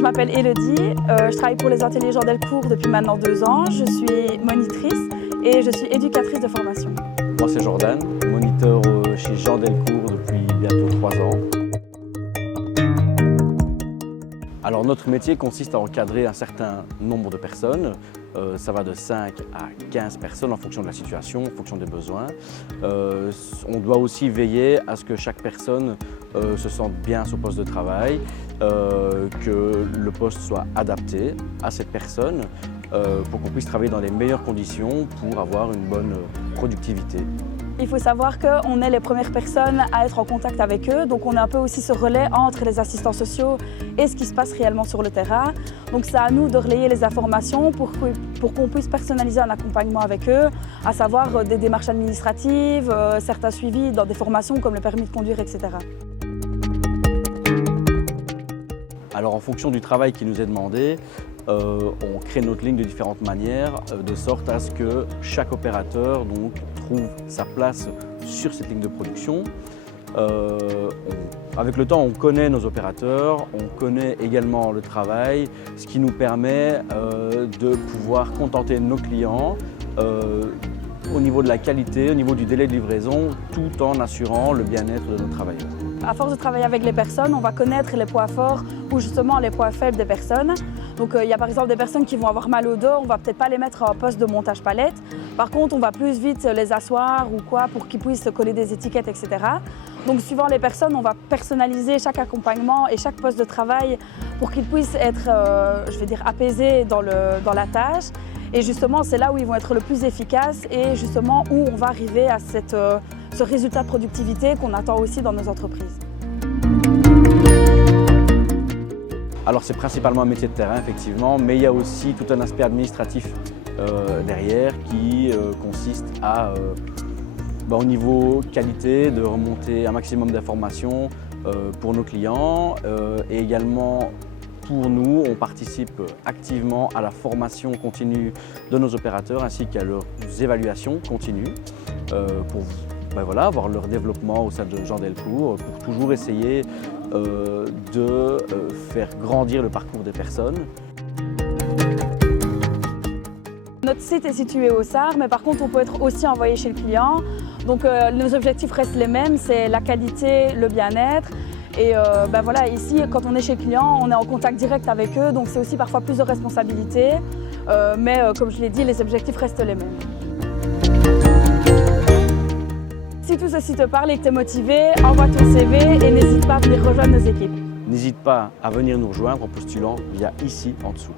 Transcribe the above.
Je m'appelle Élodie, je travaille pour les ateliers Jean Delcourt depuis maintenant 2 ans. Je suis monitrice et je suis éducatrice de formation. Moi c'est Jordan, moniteur chez Jean Delcourt depuis bientôt 3 ans. Alors notre métier consiste à encadrer un certain nombre de personnes. Ça va de 5 à 15 personnes en fonction de la situation, en fonction des besoins. On doit aussi veiller à ce que chaque personne se sente bien à son poste de travail, que le poste soit adapté à cette personne pour qu'on puisse travailler dans les meilleures conditions pour avoir une bonne productivité. Il faut savoir qu'on est les premières personnes à être en contact avec eux, donc on est un peu aussi ce relais entre les assistants sociaux et ce qui se passe réellement sur le terrain. Donc c'est à nous de relayer les informations pour qu'on puisse personnaliser un accompagnement avec eux, à savoir des démarches administratives, certains suivis dans des formations comme le permis de conduire, etc. Alors en fonction du travail qui nous est demandé, on crée notre ligne de différentes manières, de sorte à ce que chaque opérateur trouve sa place sur cette ligne de production. Avec le temps, on connaît nos opérateurs, on connaît également le travail, ce qui nous permet de pouvoir contenter nos clients au niveau de la qualité, au niveau du délai de livraison, tout en assurant le bien-être de nos travailleurs. À force de travailler avec les personnes, on va connaître les points forts ou justement les points faibles des personnes. Donc il y a par exemple des personnes qui vont avoir mal au dos, on ne va peut-être pas les mettre en poste de montage palette. Par contre, on va plus vite les asseoir ou quoi pour qu'ils puissent coller des étiquettes, etc. Donc suivant les personnes, on va personnaliser chaque accompagnement et chaque poste de travail pour qu'ils puissent être, apaisés dans la tâche. Et justement, c'est là où ils vont être le plus efficaces et justement où on va arriver à ce résultat de productivité qu'on attend aussi dans nos entreprises. Alors c'est principalement un métier de terrain effectivement, mais il y a aussi tout un aspect administratif derrière qui consiste à, au niveau qualité, de remonter un maximum d'informations pour nos clients et également pour nous, on participe activement à la formation continue de nos opérateurs ainsi qu'à leurs évaluations continues pour voir leur développement au sein de Jean Delcourt, pour toujours essayer de faire grandir le parcours des personnes. Notre site est situé au SAR, mais par contre on peut être aussi envoyé chez le client. Donc nos objectifs restent les mêmes, c'est la qualité, le bien-être. Et ici, quand on est chez le client, on est en contact direct avec eux, donc c'est aussi parfois plus de responsabilités. Mais comme je l'ai dit, les objectifs restent les mêmes. Si tout ceci te parle et que tu es motivé, envoie ton CV et n'hésite pas à venir rejoindre nos équipes. N'hésite pas à venir nous rejoindre en postulant via ici en dessous.